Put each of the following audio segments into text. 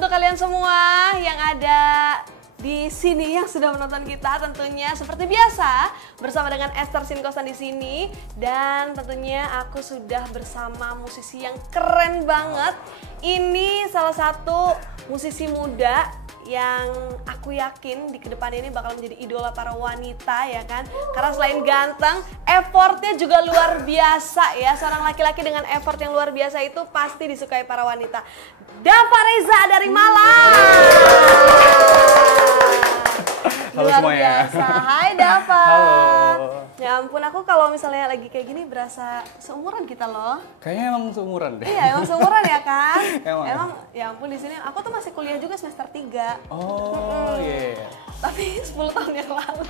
untuk kalian semua yang ada di sini yang sudah menonton kita, tentunya seperti biasa bersama dengan Esther Sinkosan di sini, dan tentunya aku sudah bersama musisi yang keren banget. Ini salah satu musisi muda yang aku yakin di kedepan ini bakal menjadi idola para wanita, ya kan? Karena selain ganteng, effortnya juga luar biasa ya. Seorang laki-laki dengan effort yang luar biasa itu pasti disukai para wanita. Dava Reza dari Malang. Halo Luar semuanya. biasa. Hai Dava. Halo. Ya ampun, aku kalau misalnya lagi kayak gini berasa seumuran kita loh. Kayaknya emang seumuran deh. Iya, emang seumuran ya kan? Emang. Ya ampun, di sini aku tuh masih kuliah juga semester 3. Oh iya. Tapi 10 tahun yang lalu.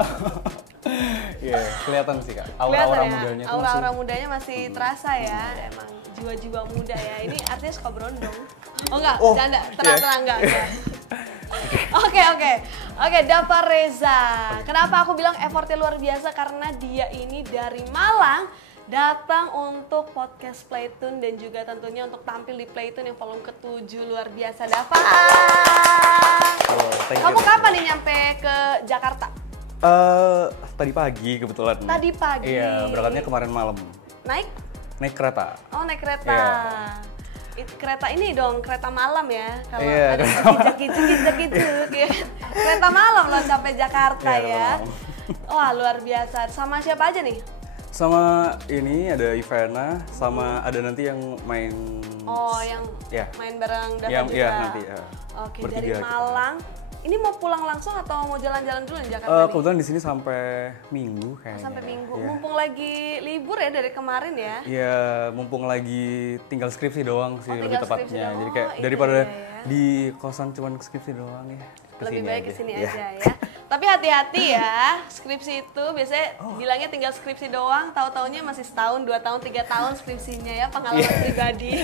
Iya, kelihatan sih Kak. Aura-aura Kelihatan ya, mudanya tuh aura-aura masih. mudanya masih terasa ya. Emang jiwa-jiwa muda ya. Ini artinya suka berondong. Oh enggak, Oh, canda. iya. Tenang, enggak. Oke, Dava Reza. Kenapa aku bilang effortnya luar biasa? Karena dia ini dari Malang, datang untuk podcast Playtune dan juga tentunya untuk tampil di Playtune yang volume ke-7. Luar biasa, Dava. Halo, thank you. Kamu kapan nih nyampe ke Jakarta? Tadi pagi kebetulan. Tadi pagi. Iya, berangkatnya kemarin malam. Naik Kereta. Oh, naik kereta. Iya. Kereta ini dong, kereta malam ya. Kalau Iya, ada jeki-jeki ya. Kereta malam loh sampai Jakarta Iya, ya. kereta malam. Wah, luar biasa. Sama siapa aja nih? Sama ini ada Ivana, sama ada nanti yang main. Oh, yang Ya. main bareng Dava Yang juga. iya nanti ya. Oke, Bertiga dari kita. Malang. Ini mau pulang langsung atau mau jalan-jalan dulu di Jakarta nih? Kebetulan di sini sampai Minggu kayaknya. Sampai Minggu. Iya. Mumpung lagi libur ya dari kemarin ya. Iya, mumpung lagi tinggal skripsi doang sih Oh, lebih tinggal skripsi tepatnya. doang. Jadi kayak Oh, iya, daripada iya, iya. di kosan cuman skripsi doang ya. Lebih baik kesini Iya. aja ya. Tapi hati-hati ya, skripsi itu biasanya bilangnya tinggal skripsi doang, tahu-taunya masih setahun, 2 tahun, 3 tahun skripsinya ya, pengalaman Iya. pribadi.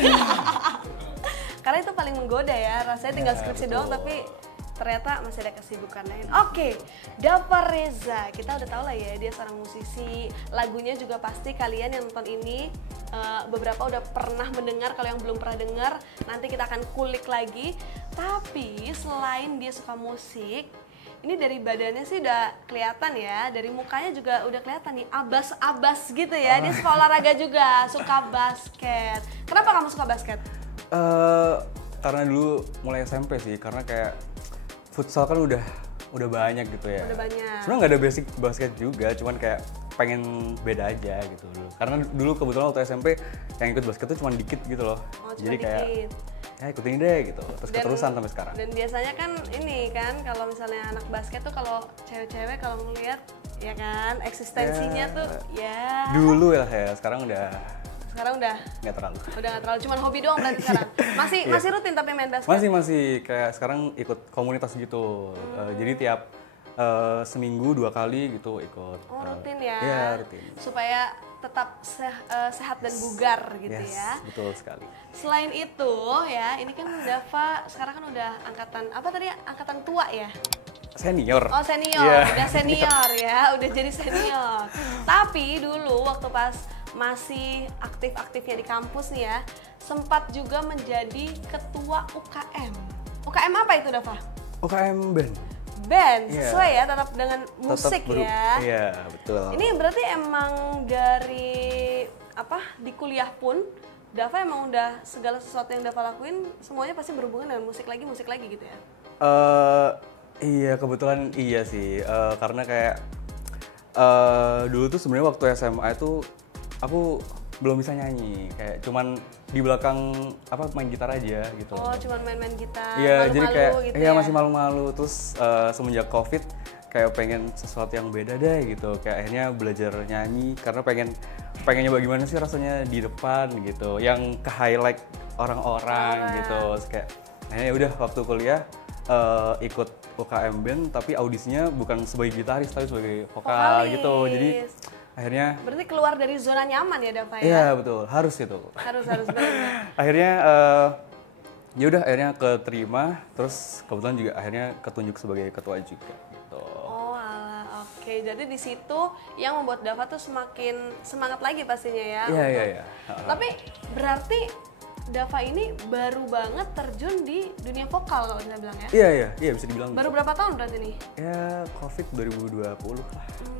Karena itu paling menggoda ya, rasanya tinggal Iya, skripsi betul. doang tapi ternyata masih ada kesibukan lain. Oke, Dava Reza, kita udah tahu lah ya dia seorang musisi. Lagunya juga pasti kalian yang nonton ini beberapa udah pernah mendengar. Kalau yang belum pernah dengar, nanti kita akan kulik lagi. Tapi selain dia suka musik, ini dari badannya sih udah kelihatan ya, dari mukanya juga udah kelihatan nih abas-abas gitu ya. Dia suka olahraga juga, suka basket. Kenapa kamu suka basket? Karena dulu mulai SMP sih, karena kayak futsal kan udah banyak gitu ya. Udah banyak. Sebenarnya nggak ada basic basket juga, cuman kayak pengen beda aja gitu dulu. Karena dulu kebetulan waktu SMP yang ikut basket tuh cuma dikit gitu loh. Oh, cuma Jadi kayak dikit. ya ikutin deh gitu. Terus keterusan sampai sekarang. Dan biasanya kan ini kan kalau misalnya anak basket tuh kalau cewek-cewek kalau ngelihat ya kan eksistensinya Ya. tuh ya. Dulu lah ya, sekarang udah Sekarang udah nggak terlalu. nggak terlalu, cuman hobi doang berarti sekarang. Masih rutin tapi main basket. Masih kayak sekarang ikut komunitas gitu. Jadi tiap seminggu 2 kali gitu ikut. Oh, rutin ya. Iya, rutin. Supaya tetap sehat dan bugar gitu Yes, ya. betul sekali. Selain itu ya, ini kan Dava sekarang kan udah angkatan apa tadi? Angkatan tua ya. Senior. Oh, senior, Iya. udah senior ya, udah jadi senior. Tapi dulu waktu pas masih aktif-aktifnya di kampus nih ya, sempat juga menjadi ketua UKM. UKM apa itu, Dava? UKM band. Band, Iya. sesuai ya, tetap dengan musik Tetap ya. Iya, betul. Ini berarti emang dari apa di kuliah pun Dava emang udah segala sesuatu yang Dava lakuin semuanya pasti berhubungan dengan musik lagi gitu ya? Iya, kebetulan iya sih. Karena kayak dulu tuh sebenarnya waktu SMA itu aku belum bisa nyanyi, kayak cuman di belakang main gitar aja gitu. Oh, cuman main-main gitar, Iya, jadi kayak gitu iya ya? masih malu-malu. Terus semenjak COVID kayak pengen sesuatu yang beda deh gitu. Kayak akhirnya belajar nyanyi karena pengen nyoba gimana sih rasanya di depan gitu. Yang ke highlight orang-orang gitu. Terus kayak akhirnya udah waktu kuliah ikut UKM band tapi audisinya bukan sebagai gitaris tapi sebagai vokal gitu. Jadi akhirnya berarti keluar dari zona nyaman ya, Dava ya? iya betul, harus itu. Harus benar. Akhirnya ya udah akhirnya keterima, terus kebetulan juga akhirnya ketunjuk sebagai ketua juga gitu. Oh alah, oke. Jadi di situ yang membuat Dava tuh semakin semangat lagi pastinya ya. Iya. Tapi berarti Dava ini baru banget terjun di dunia vokal kalau kita bilang ya. Iya bisa dibilang. Baru berapa tahun berarti nih? Ya Covid 2020 lah.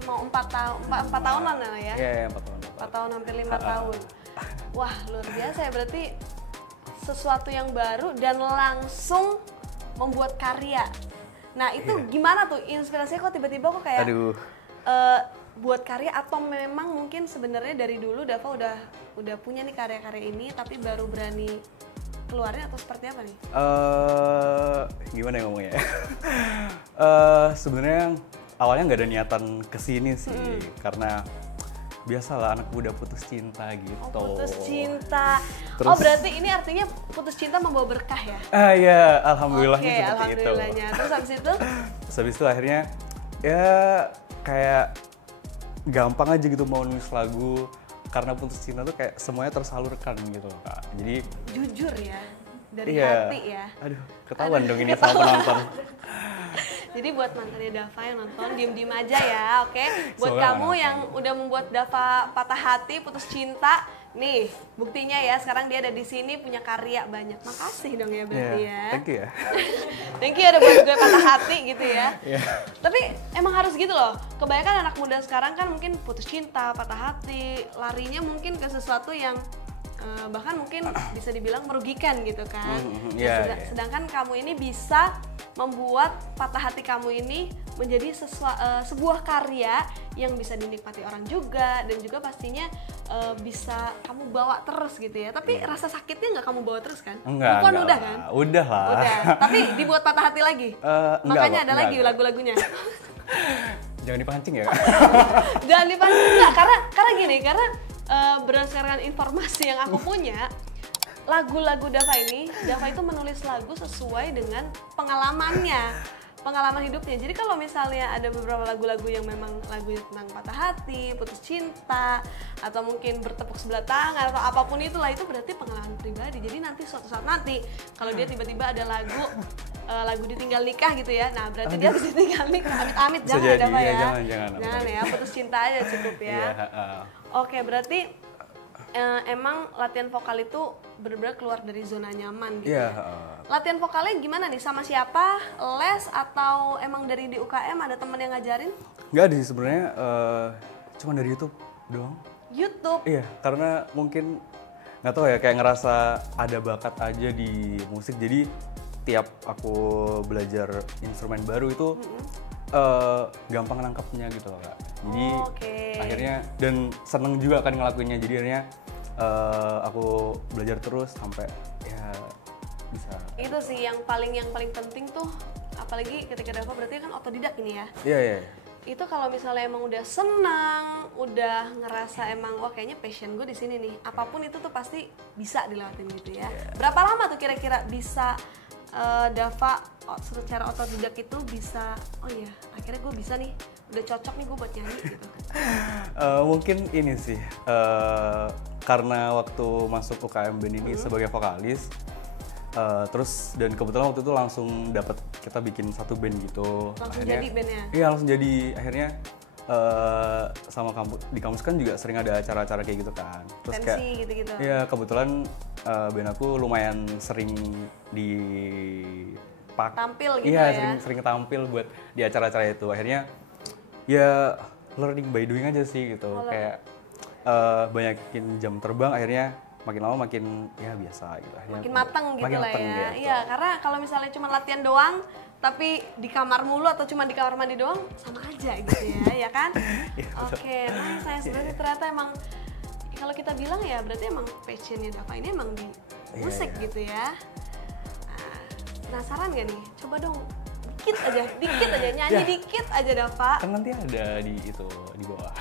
Mau 4 tahun, 4 tahunan lah ya? Iya 4 tahun. 4 tahun hampir 5 tahun. Wah luar biasa ya, berarti sesuatu yang baru dan langsung membuat karya. Nah itu gimana tuh inspirasinya, kok tiba-tiba kok kayak buat karya, atau memang mungkin sebenarnya dari dulu Dava udah punya nih karya-karya ini tapi baru berani keluarin, atau seperti apa nih? Gimana ya ngomongnya? Sebenarnya awalnya nggak ada niatan kesini sih, karena biasalah anak muda putus cinta gitu. Oh, putus cinta. Terus, oh berarti ini artinya putus cinta membawa berkah ya? Iya, alhamdulillahnya seperti alhamdulillahnya. itu. Terus habis itu akhirnya ya kayak gampang aja gitu mau nulis lagu, karena putus cinta tuh kayak semuanya tersalurkan gitu Kak. Jadi jujur ya, dari hati ya. Aduh, ketahuan dong ini sama penonton. Jadi buat mantannya Dava yang nonton, diem-diem aja ya, oke? Buat Soalnya kamu yang udah membuat Dava patah hati, putus cinta, nih buktinya ya, sekarang dia ada di sini punya karya banyak. Makasih dong ya berarti ya. Thank you ya. Thank you udah buat gue patah hati gitu ya. Yeah. Tapi emang harus gitu loh. Kebanyakan anak muda sekarang kan mungkin putus cinta, patah hati, larinya mungkin ke sesuatu yang bahkan mungkin bisa dibilang merugikan gitu kan. Sedangkan kamu ini bisa membuat patah hati kamu ini menjadi sebuah karya yang bisa dinikmati orang juga, dan juga pastinya bisa kamu bawa terus gitu ya. Tapi rasa sakitnya nggak kamu bawa terus kan? Enggak udah kan? Udah lah. Udah. Tapi dibuat patah hati lagi? Makanya ada lagi lagu-lagunya. Jangan dipancing ya. Jangan dipancing, enggak. Karena gini, berdasarkan informasi yang aku punya, lagu-lagu Dava itu menulis lagu sesuai dengan pengalaman hidupnya. Jadi kalau misalnya ada beberapa lagu-lagu yang memang lagunya tentang patah hati, putus cinta, atau mungkin bertepuk sebelah tangan atau apapun itulah, itu berarti pengalaman pribadi. Jadi nanti suatu saat nanti kalau dia tiba-tiba ada lagu ditinggal nikah gitu ya, nah berarti dia harus ditinggal nikah. Amit-amit, jangan ya Dava ya. Jangan ya, putus cinta aja cukup ya. Oke, berarti emang latihan vokal itu benar-benar keluar dari zona nyaman gitu ya. Latihan vokalnya gimana nih? Sama siapa? Les atau emang dari di UKM ada teman yang ngajarin? Enggak sih sebenarnya, cuma dari YouTube doang. YouTube? Iya, karena mungkin nggak tahu ya, kayak ngerasa ada bakat aja di musik. Jadi tiap aku belajar instrumen baru itu gampang nangkapnya gitu loh Kak. Jadi akhirnya, dan seneng juga kan ngelakuinnya, jadi akhirnya aku belajar terus sampai ya bisa. Itu sih yang paling penting tuh, apalagi ketika Dava berarti kan otodidak ini ya. Iya. Itu kalau misalnya emang udah senang, udah ngerasa emang wah kayaknya passion gue di sini nih, apapun itu tuh pasti bisa dilewatin gitu ya. Berapa lama tuh kira-kira bisa Dava secara otodidak itu bisa, oh iya akhirnya gue bisa nih, udah cocok nih gue buat nyanyi gitu? Mungkin ini sih, karena waktu masuk UKM band ini sebagai vokalis, terus dan kebetulan waktu itu langsung dapat kita bikin satu band gitu. Langsung akhirnya, jadi bandnya? Iya langsung jadi, akhirnya sama di kampus kan juga sering ada acara-acara kayak gitu kan. Terus pensi kayak gitu-gitu. Iya, kebetulan band aku lumayan sering tampil gitu ya. Iya, sering tampil buat di acara-acara itu. Akhirnya ya learning by doing aja sih gitu. Kayak banyakin jam terbang, akhirnya makin lama makin ya biasa gitu. Akhirnya makin matang gitu lah ya. Gitu. Iya, karena kalau misalnya cuma latihan doang tapi di kamar mulu atau cuma di kamar mandi doang sama aja gitu ya, ya kan? Oke, saya sebenarnya ternyata emang kalau kita bilang ya berarti emang passionnya Dava ini emang di musik gitu ya. Nah, penasaran gak nih? Coba dong dikit aja nyanyi dikit aja Dava. Kan nanti ada di bawah.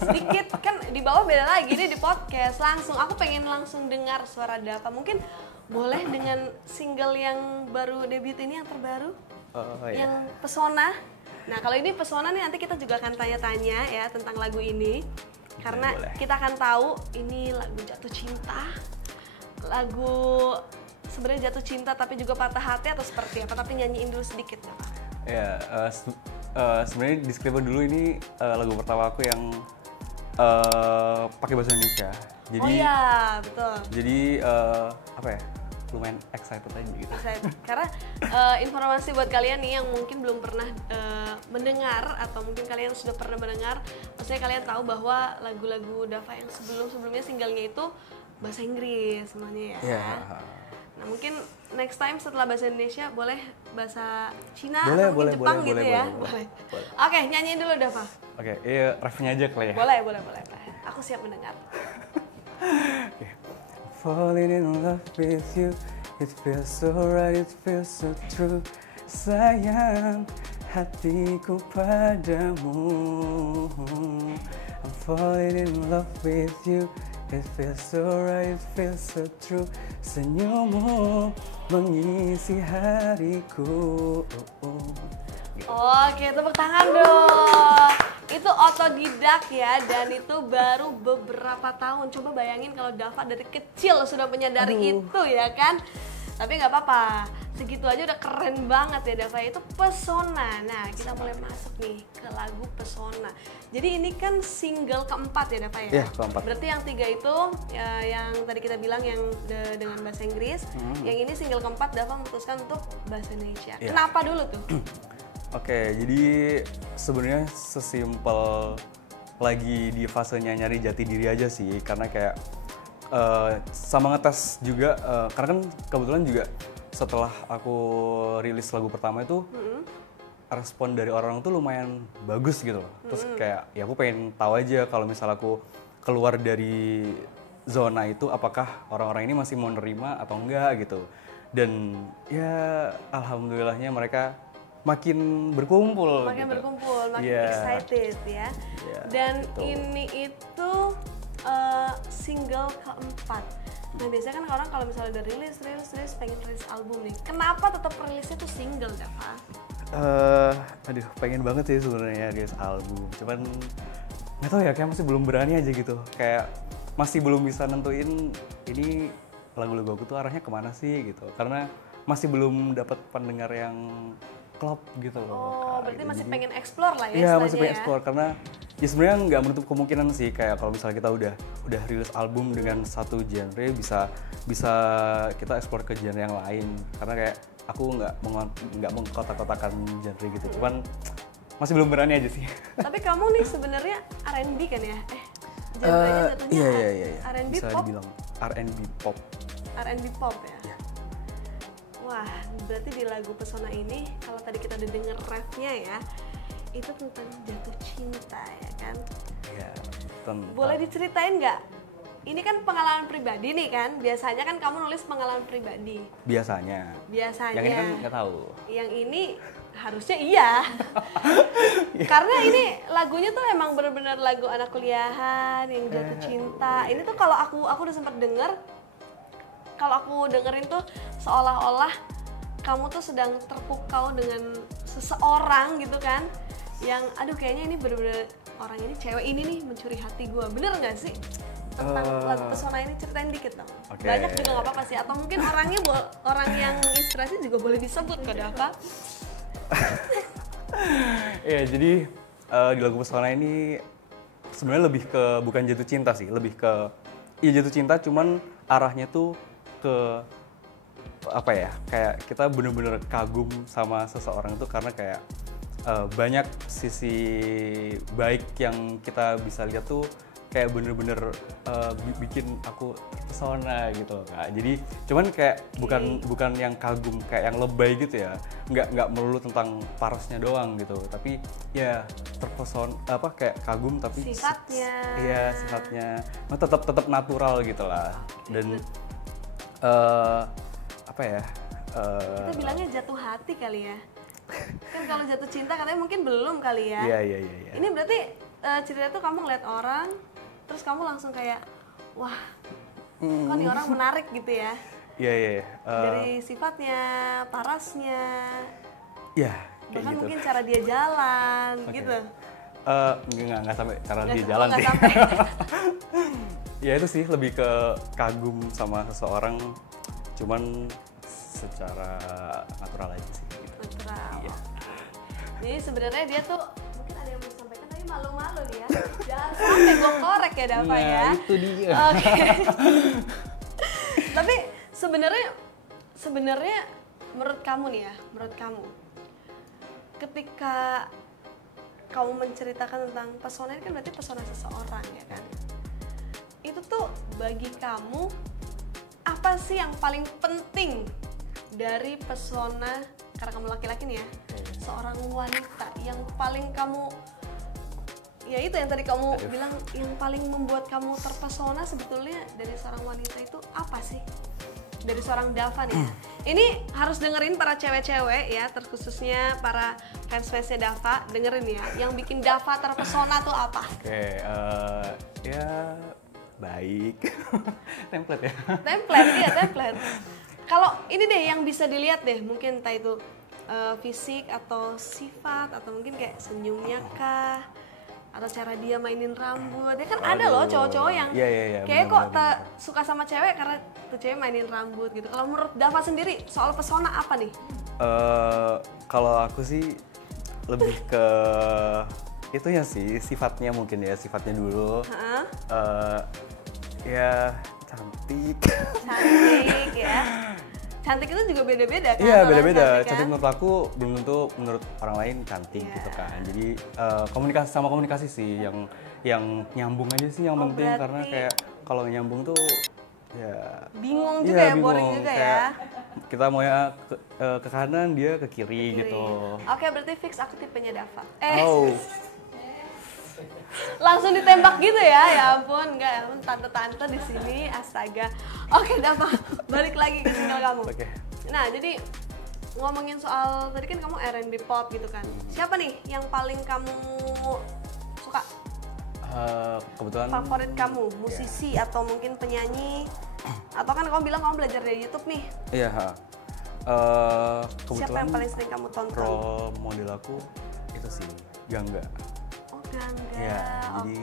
Sedikit kan di bawah beda lagi, ini di podcast langsung. Aku pengen langsung dengar suara Dava. Mungkin boleh dengan single yang baru debut ini, yang terbaru? Yang Pesona. Nah kalau ini Pesona nih nanti kita juga akan tanya-tanya ya tentang lagu ini, karena kita akan tahu ini lagu jatuh cinta, lagu sebenarnya jatuh cinta tapi juga patah hati atau seperti apa, tapi nyanyiin dulu sedikit ya Pak. Ya, sebenarnya disclaimer dulu, ini lagu pertama aku yang pakai bahasa Indonesia. Jadi, Oh iya, betul. Jadi apa ya? Lumayan excited aja gitu. Karena informasi buat kalian nih yang mungkin belum pernah mendengar atau mungkin kalian sudah pernah mendengar, maksudnya kalian tahu bahwa lagu-lagu Dava yang sebelumnya singlenya itu bahasa Inggris semuanya ya. Yeah. Nah mungkin next time setelah bahasa Indonesia boleh bahasa Cina Boleh, atau mungkin Jepang boleh, gitu boleh, ya. boleh. Oke, nyanyiin dulu Dava. Oke, iya refnya aja kali ya. Boleh. Aku siap mendengar. Falling in love with you, it feels so right, it feels so true. Sayang, hatiku padamu. I'm falling in love with you, it feels so right, it feels so true. Senyummu mengisi hariku. Oke, tepuk tangan dong. Itu otodidak ya, dan itu baru beberapa tahun. Coba bayangin kalau Dava dari kecil sudah menyadari itu ya kan. Tapi nggak apa-apa, segitu aja udah keren banget ya Dava. Itu Pesona. Nah kita mulai masuk nih ke lagu Pesona. Jadi ini kan single keempat ya Dava ya? Iya, keempat. Berarti yang 3 itu ya, yang tadi kita bilang yang dengan bahasa Inggris. Yang ini single keempat Dava memutuskan untuk bahasa Indonesia. Iya. Kenapa dulu tuh? Oke, jadi sebenarnya sesimpel lagi di fasenya nyari jati diri aja sih, karena kayak sama ngetes juga, karena kan kebetulan juga setelah aku rilis lagu pertama itu respon dari orang tuh lumayan bagus gitu loh. Terus kayak ya aku pengen tahu aja kalau misal aku keluar dari zona itu apakah orang-orang ini masih mau nerima atau enggak gitu. Dan ya alhamdulillahnya mereka makin berkumpul, makin gitu. Excited ya. Dan gitu. ini itu single keempat. Nah biasanya kan orang kalau misalnya udah rilis pengen rilis album nih. Kenapa tetap rilisnya tuh single, Dava? Aduh, pengen banget sih sebenarnya rilis album. Cuman nggak tahu ya, kayak masih belum berani aja gitu. Kayak masih belum bisa nentuin ini lagu-lagu aku tuh arahnya kemana sih gitu. Karena masih belum dapat pendengar yang klop gitu loh. Oh, berarti masih pengen explore lah ya. Iya, masih pengen ya? explore karena ya sebenarnya nggak menutup kemungkinan sih kayak kalau misalnya kita udah rilis album dengan satu genre bisa kita explore ke genre yang lain, karena kayak aku nggak mengkotak-kotakan genre gitu. Cuman masih belum berani aja sih. Tapi kamu nih sebenarnya R&B kan ya? Genre-nya jatuhnya iya. R&B Bisa pop. dibilang R&B pop. R&B pop ya? Iya. Wah, berarti di lagu Pesona ini kalau tadi kita udah denger refnya ya, itu tentang jatuh cinta ya kan? Iya. Tentang. Boleh diceritain nggak? Ini kan pengalaman pribadi nih kan? Biasanya kan kamu nulis pengalaman pribadi. Biasanya. Biasanya. Yang ini kan nggak tahu. Yang ini harusnya iya. Karena ini lagunya tuh emang bener-bener lagu anak kuliahan yang jatuh cinta. Ini tuh kalau aku udah sempat denger, kalau aku dengerin tuh seolah-olah kamu tuh sedang terpukau dengan seseorang gitu kan, yang aduh kayaknya ini bener-bener orang ini, cewek ini nih mencuri hati gue. Bener nggak sih? Tentang lagu Pesona ini ceritain dikit dong. Okay. Banyak juga nggak apa-apa sih, atau mungkin orang yang inspirasi juga boleh disebut kok apa? Ya jadi di lagu Pesona ini sebenarnya lebih ke bukan jatuh cinta sih, lebih ke iya jatuh cinta, cuman arahnya tuh ke apa ya, kayak kita bener-bener kagum sama seseorang tuh karena kayak banyak sisi baik yang kita bisa lihat tuh kayak bener-bener bikin aku terpesona gitu Kak. Jadi cuman kayak bukan yang kagum kayak yang lebay gitu ya, nggak melulu tentang parasnya doang gitu, tapi ya terpesona apa kayak kagum tapi sifatnya. Iya, sifatnya tetap natural gitu lah. Dan apa ya? Kita bilangnya jatuh hati kali ya. Kan kalau jatuh cinta katanya mungkin belum kali ya. Iya. Ini berarti cerita tuh kamu ngeliat orang, terus kamu langsung kayak, wah, kok nih orang menarik gitu ya. Iya. Dari sifatnya, parasnya, Iya, kayak bahkan gitu. mungkin cara dia jalan, gitu. Nggak sampai cara dia jalan nggak sih. sampai. Ya itu sih lebih ke kagum sama seseorang, cuman secara natural aja sih. Gitu. Natural. Iya. Jadi sebenarnya dia tuh mungkin ada yang mau disampaikan, tapi malu-malu nih ya. Jangan sampai gue korek ya Dava ya. Itu dia. Oke. Tapi sebenarnya menurut kamu nih ya, menurut kamu, ketika kamu menceritakan tentang pesona ini kan berarti pesona seseorang ya kan? Itu tuh bagi kamu apa sih yang paling penting dari pesona, karena kamu laki-laki nih ya, seorang wanita yang paling kamu, ya itu yang tadi kamu bilang, yang paling membuat kamu terpesona sebetulnya dari seorang wanita itu apa sih? Dari seorang Dava nih ya. Ini harus dengerin para cewek-cewek ya, terkhususnya para fans-fansnya Dava, dengerin ya. Yang bikin Dava terpesona tuh apa? Oke, ya baik. Template ya? Template, iya template. Kalau ini deh yang bisa dilihat deh, mungkin entah itu fisik atau sifat, atau mungkin kayak senyumnya kah, atau cara dia mainin rambut. Ya kan ada loh cowok-cowok yang kayak kok suka sama cewek karena tuh cewek mainin rambut gitu. Kalau menurut Dava sendiri soal pesona apa nih? Kalau aku sih lebih ke itunya sih, sifatnya mungkin ya, sifatnya dulu. Ya cantik. Cantik ya. Cantik itu juga beda-beda kan? Iya beda-beda. Cantik menurut aku belum tentu menurut orang lain cantik gitu kan. Jadi komunikasi sih yang nyambung aja sih yang penting, karena kayak kalau nyambung tuh ya bingung juga ya, boring juga ya. Kita mau ya ke kanan, dia ke kiri gitu. Oke, berarti fix aku tipenya Dava. Langsung ditembak gitu ya ampun, enggak ya ampun, tante-tante di sini, astaga. Oke Dava, balik lagi ke single kamu. Nah jadi ngomongin soal tadi kan kamu R&B pop gitu kan, siapa nih yang paling kamu suka? Kebetulan favorit kamu, musisi atau mungkin penyanyi, atau kan kamu bilang kamu belajar dari YouTube nih? Iya. Kebetulan siapa yang paling sering kamu tonton? Role model aku itu sih Gangga. Gangga, ya, jadi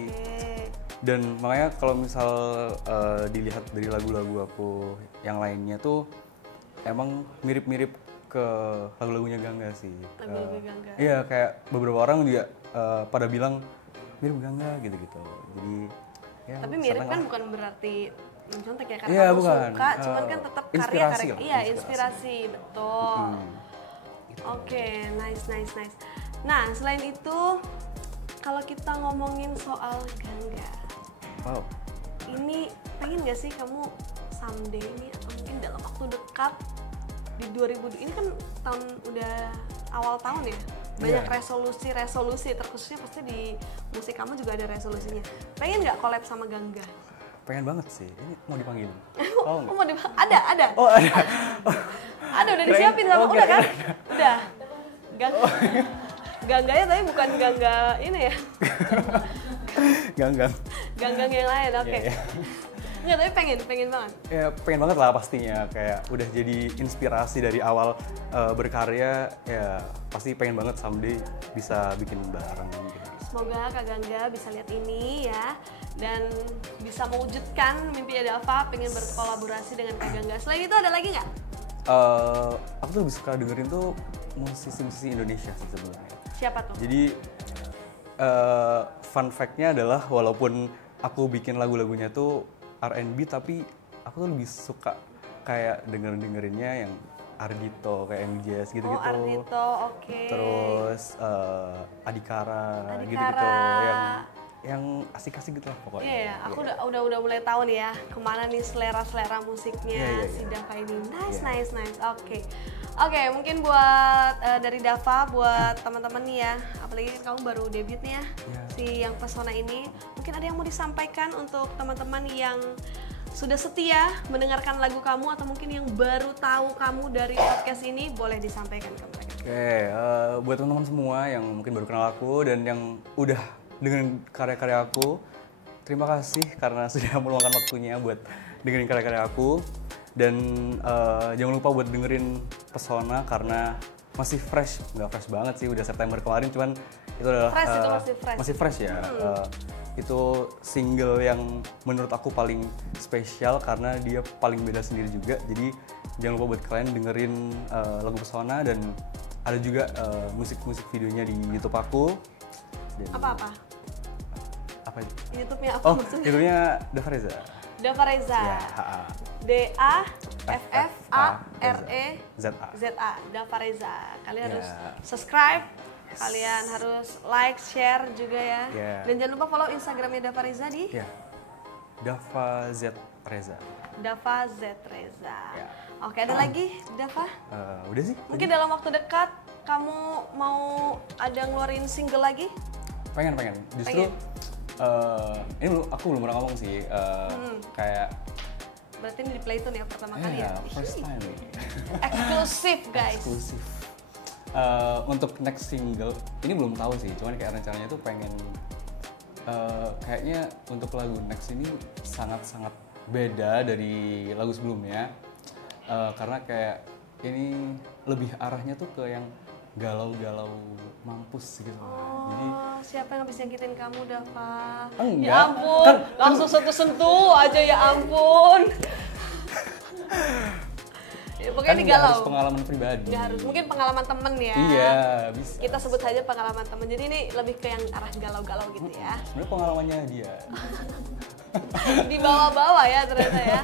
dan makanya kalau misal dilihat dari lagu-lagu aku yang lainnya tuh emang mirip-mirip ke lagu-lagunya Gangga sih. Lagu-lagu Gangga. Iya, kayak beberapa orang juga pada bilang mirip Gangga gitu-gitu. Jadi ya. Tapi mirip kan bukan berarti mencontek ya, karena kamu bukan. suka, cuman kan tetap karya-karya. Iya, inspirasi, betul. Gitu. Oke, nice. Nah, selain itu kalau kita ngomongin soal Gangga, ini pengen gak sih kamu someday ini atau mungkin dalam waktu dekat di 2000, ini kan tahun udah awal tahun ya, banyak resolusi terkhususnya pasti di musik kamu juga ada resolusinya. Pengen nggak collab sama Gangga? Pengen banget sih. Ini mau dipanggil? Mau dipanggil? Ada. Oh ada. Ada udah disiapin sama udah kan? Udah. Gangganya tapi bukan Gangga ini ya. Ganggang yang lain, oke. Enggak, tapi pengen banget. Ya pengen banget lah pastinya, kayak udah jadi inspirasi dari awal berkarya, ya pasti pengen banget someday bisa bikin bareng gitu. Semoga Kak Gangga bisa lihat ini ya, dan bisa mewujudkan mimpi Dava pengen berkolaborasi dengan Kak Gangga. Selain itu ada lagi nggak? Aku tuh lebih suka dengerin tuh musisi-musisi Indonesia sih sebenarnya. Siapa tuh? Jadi fun fact-nya adalah walaupun aku bikin lagu-lagunya tuh R&B, tapi aku tuh lebih suka kayak dengerinnya yang Ardhito, kayak yang jazz gitu-gitu. Oh, Ardhito, oke. Terus Adhikara gitu-gitu, yang asik-asik gitu lah pokoknya. Iya, aku udah mulai tahu nih ya kemana nih selera musiknya si Dava ini. Nice. Oke, mungkin buat dari Dava, buat teman-teman nih ya, apalagi kamu baru debut nih ya, si yang pesona ini, mungkin ada yang mau disampaikan untuk teman-teman yang sudah setia mendengarkan lagu kamu atau mungkin yang baru tahu kamu dari podcast ini, boleh disampaikan ke mereka. Oke, buat teman-teman semua yang mungkin baru kenal aku dan yang udah dengerin karya-karya aku, terima kasih karena sudah meluangkan waktunya buat dengerin karya-karya aku. Dan jangan lupa buat dengerin Pesona karena masih fresh, nggak fresh banget sih, udah September kemarin, cuman itu adalah masih fresh ya. Itu single yang menurut aku paling spesial karena dia paling beda sendiri juga. Jadi jangan lupa buat kalian dengerin lagu Pesona, dan ada juga musik-musik videonya di YouTube aku. Apa-apa? Apa itu? YouTube-nya apa Oh, maksudnya? YouTube-nya Dava Reza. Dava Reza. Ya, DAFFAREZA. Dava Reza. Kalian harus subscribe, kalian harus like, share juga ya. Dan jangan lupa follow Instagramnya Dava Reza di Dava Z Reza. Dava Z Reza. Oke, ada lagi Dava? Udah sih. Mungkin dalam waktu dekat kamu mau ada ngeluarin single lagi? Pengen. Justru ini aku belum pernah ngomong sih. Kayak berarti ini di Playtone ya pertama kali ya? First time nih. Eksklusif guys. Eksklusif. Untuk next single ini belum tahu sih, cuman kayak rencananya tuh pengen kayaknya untuk lagu next ini sangat-sangat beda dari lagu sebelumnya. Karena kayak ini lebih arahnya tuh ke yang galau-galau mampus gitu. Jadi siapa yang bisa nyakitin kamu, Dava? Enggak. Ya ampun, langsung sentuh-sentuh aja ya ampun. Ya, pokoknya kan ini galau. Harus pengalaman pribadi. Nggak harus, mungkin pengalaman temen ya. Iya, bisa. Kita sebut saja pengalaman temen. Jadi ini lebih ke yang arah galau-galau gitu ya. Sebenarnya pengalamannya dia. Di bawah-bawah ya ternyata ya.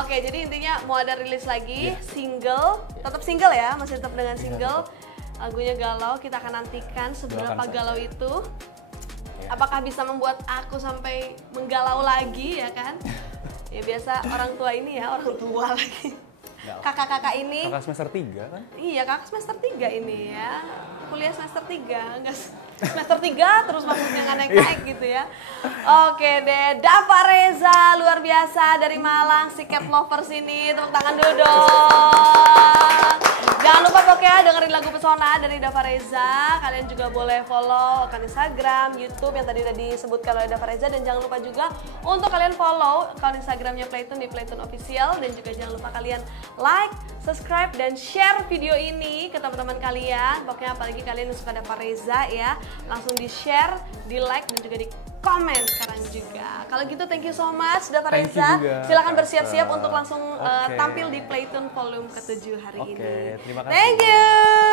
Oke, jadi intinya mau ada rilis lagi single, tetap single ya, masih tetap dengan single. Lagunya galau, kita akan nantikan seberapa galau itu. Apakah bisa membuat aku sampai menggalau lagi ya kan? Ya biasa orang tua ini ya, orang tua lagi. Kakak-kakak ini. Kakak semester 3 kan? Iya, kakak semester 3 ini ya. Kuliah semester 3, enggak semester 3 terus maksudnya nggak naik-naik gitu ya. Oke deh, Dava Reza luar biasa dari Malang, si cat lovers ini. Tepuk tangan dulu dong. Jangan lupa pokoknya dengerin lagu Pesona dari Dava Reza. Kalian juga boleh follow akun Instagram, YouTube yang tadi disebutkan oleh Dava Reza. Dan jangan lupa juga untuk kalian follow akun Instagramnya Playtone di Playtone Official. Dan juga jangan lupa kalian like, subscribe, dan share video ini ke teman-teman kalian. Pokoknya apalagi kalian yang suka Dava Reza ya, langsung di share, di like, dan juga di komen sekarang juga. Kalau gitu thank you so much Dava Reza. Silakan bersiap-siap untuk langsung tampil di Playtone volume ke-7 hari ini. Terima kasih. Thank you.